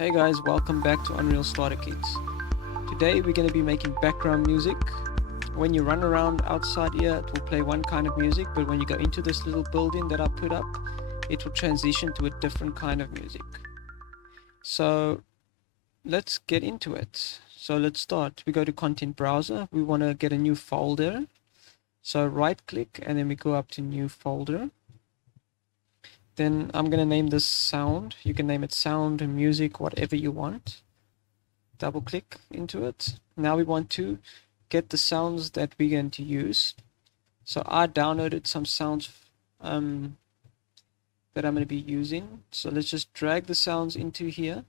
Hey guys, welcome back to Unreal Starter Kits. Today we're going to be making background music. When you run around outside here, it will play one kind of music, but when you go into this little building that I put up, it will transition to a different kind of music. So let's get into it. So let's start. We go to Content Browser. We want to get a new folder. So right click and then we go up to New Folder. Then I'm going to name this Sound. You can name it Sound, Music, whatever you want. Double click into it. Now we want to get the sounds that we're going to use. So I downloaded some sounds that I'm going to be using. So let's just drag the sounds into here.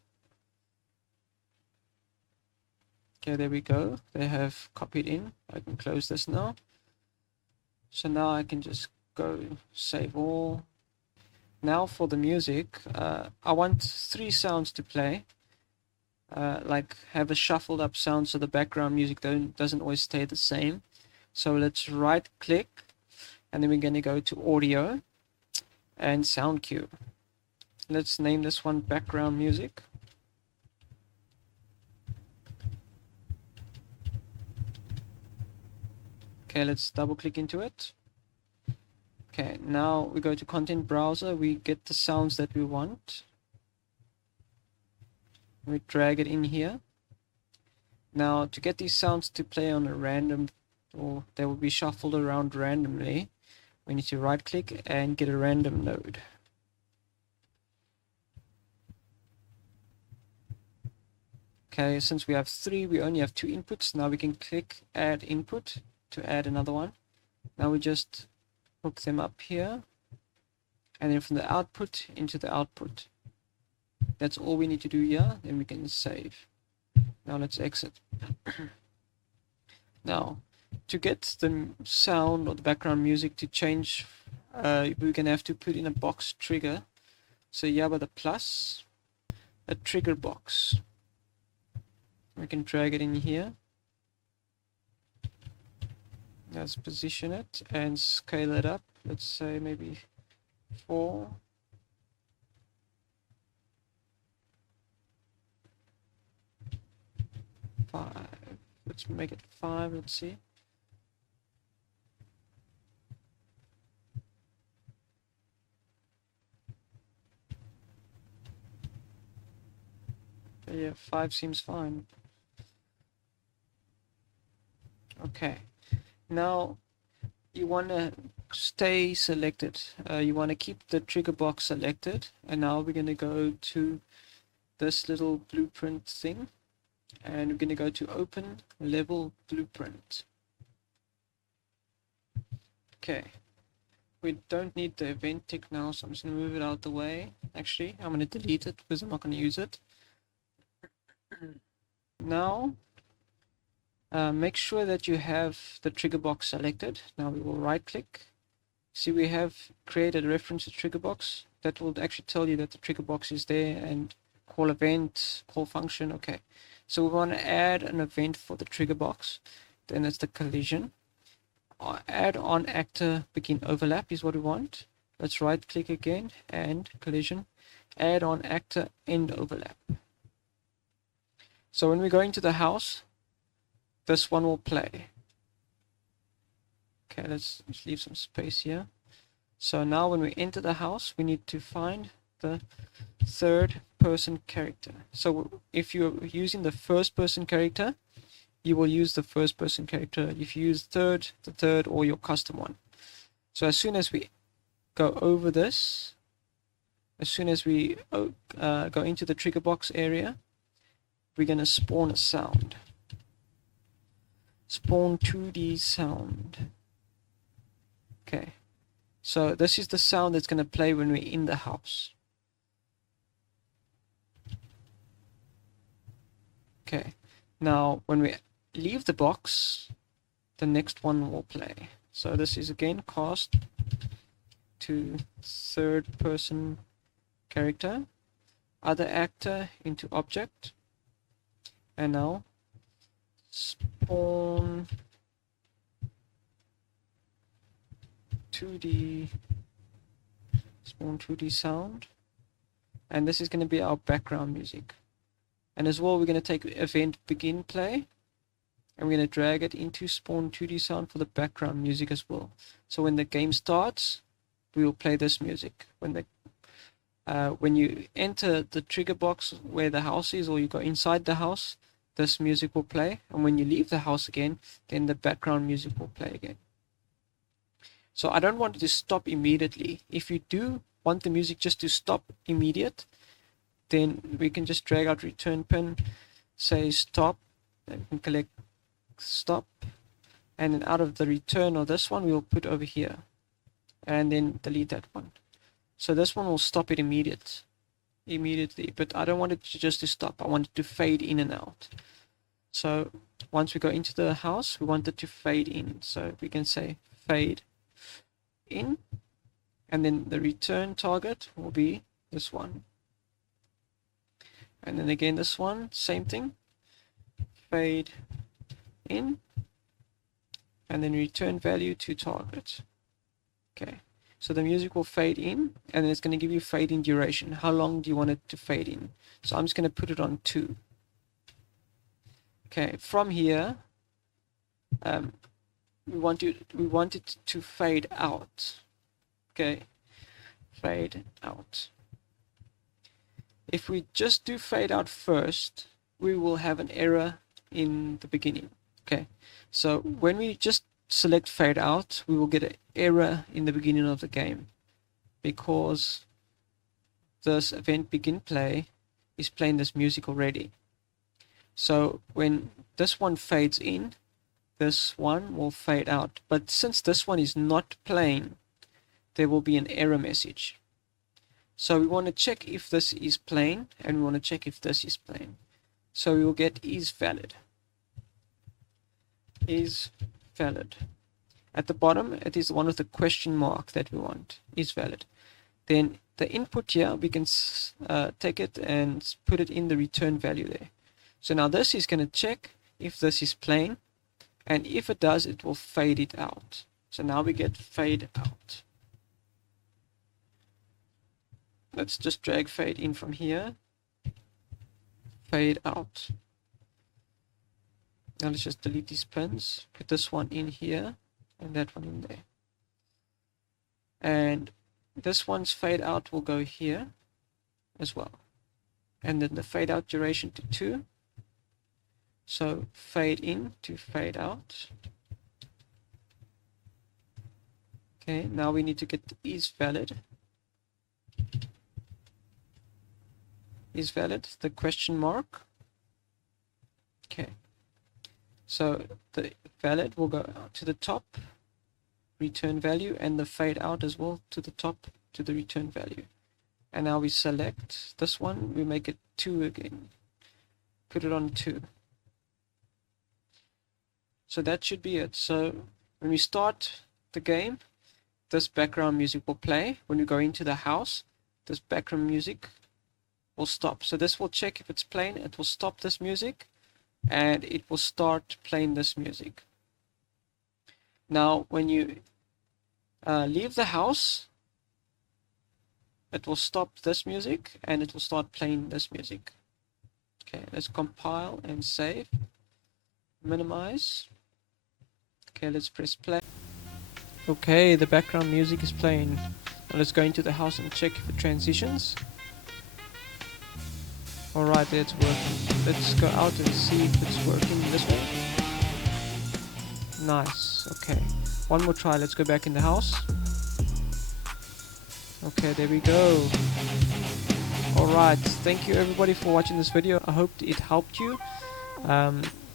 Okay, there we go. They have copied in. I can close this now. So now I can just go save all. Now for the music, I want 3 sounds to play. Like have a shuffled up sound so the background music doesn't always stay the same. So let's right click and then we're going to go to audio and sound cue. Let's name this one background music. Okay, let's double click into it. Okay, now we go to Content Browser, we get the sounds that we want. We drag it in here. Now to get these sounds to play on a random, or they will be shuffled around randomly, we need to right click and get a random node. Okay, since we have 3, we only have 2 inputs. Now we can click add input to add another one. Now we just hook them up here and then from the output into the output. That's all we need to do here. Then we can save. Now let's exit. Now to get the sound or the background music to change, we're gonna have to put in a box trigger. So here by the plus, a trigger box. We can drag it in here. Let's position it and scale it up. Let's say maybe 4. Let's make it 5. Let's see. Yeah, 5 seems fine. Okay. Now you want to stay selected. You want to keep the trigger box selected. And now we're going to go to this little blueprint thing. And we're going to go to Open Level Blueprint. Okay. We don't need the event tick now, so I'm just going to move it out the way. Actually, I'm going to delete it because I'm not going to use it. Now, make sure that you have the trigger box selected. Now we will right click. See, we have created a reference to trigger box. That will actually tell you that the trigger box is there and call event, call function. Okay. So we want to add an event for the trigger box. Then it's the collision. Add on actor begin overlap is what we want. Let's right click again and collision. Add on actor end overlap. So when we go into the house, this one will play. Okay, let's leave some space here. So now when we enter the house, we need to find the 3rd person character. So if you're using the 1st person character, you will use the 1st person character. If you use the 3rd or your custom one. So as soon as we go over this, as soon as we go into the trigger box area, we're going to spawn a sound. Spawn 2D sound. Okay, so this is the sound that's going to play when we're in the house. Okay, now when we leave the box, the next one will play. So this is again cast to 3rd person character, other actor into object, and now spawn 2D sound, and this is going to be our background music. And as well, we're going to take event begin play, and we're going to drag it into spawn 2D sound for the background music as well. So when the game starts, we will play this music. When you enter the trigger box where the house is, or you go inside the house, this music will play. And when you leave the house again, then the background music will play again. So I don't want it to stop immediately. If you do want the music just to stop immediate, then we can just drag out return pin, say stop, and we can collect stop, and then out of the return of this one, we will put over here, and then delete that one. So this one will stop it immediately, but I don't want it to stop. I want it to fade in and out. So once we go into the house, we want it to fade in. So we can say fade in, and then the return target will be this one. And then again this one, same thing, fade in, and then return value to target. Okay, so the music will fade in, and then it's going to give you fade in duration. How long do you want it to fade in? So I'm just going to put it on 2. Okay, from here, we want it to fade out. Okay, fade out. If we just do fade out first, we will have an error in the beginning. Okay, so when we just select fade out, we will get an error in the beginning of the game, because this event begin play is playing this music already. So when this one fades in, this one will fade out. But since this one is not playing, there will be an error message. So we want to check if this is playing, and we want to check if this is playing. So we will get is valid. Is valid. At the bottom, it is one of the question mark that we want, is valid. Then the input here, we can take it and put it in the return value there. So now this is going to check if this is playing, and if it does, it will fade it out. So now we get fade out. Let's just drag fade in from here, fade out. Now let's just delete these pins, put this one in here, and that one in there. And this one's fade out will go here as well. And then the fade out duration to 2. So fade in to fade out. Okay, now we need to get the is valid. Is valid, the question mark. Okay, so the valid will go to the top return value, and the fade out as well to the top to the return value. And now we select this one, we make it 2 again, put it on 2. So that should be it. So when we start the game, this background music will play. When we go into the house, this background music will stop. So this will check if it's playing, it will stop this music, and it will start playing this music. Now when you leave the house, it will stop this music and it will start playing this music. Okay, let's compile and save, minimize. Okay, let's press play. Okay, the background music is playing. Now let's go into the house and check if it transitions. Alright, there it's working. Let's go out and see if it's working this way. Nice, okay. One more try, let's go back in the house. Okay, there we go. Alright, thank you everybody for watching this video. I hope it helped you.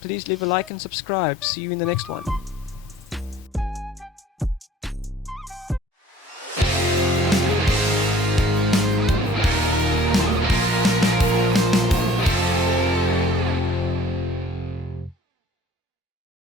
Please leave a like and subscribe. See you in the next one.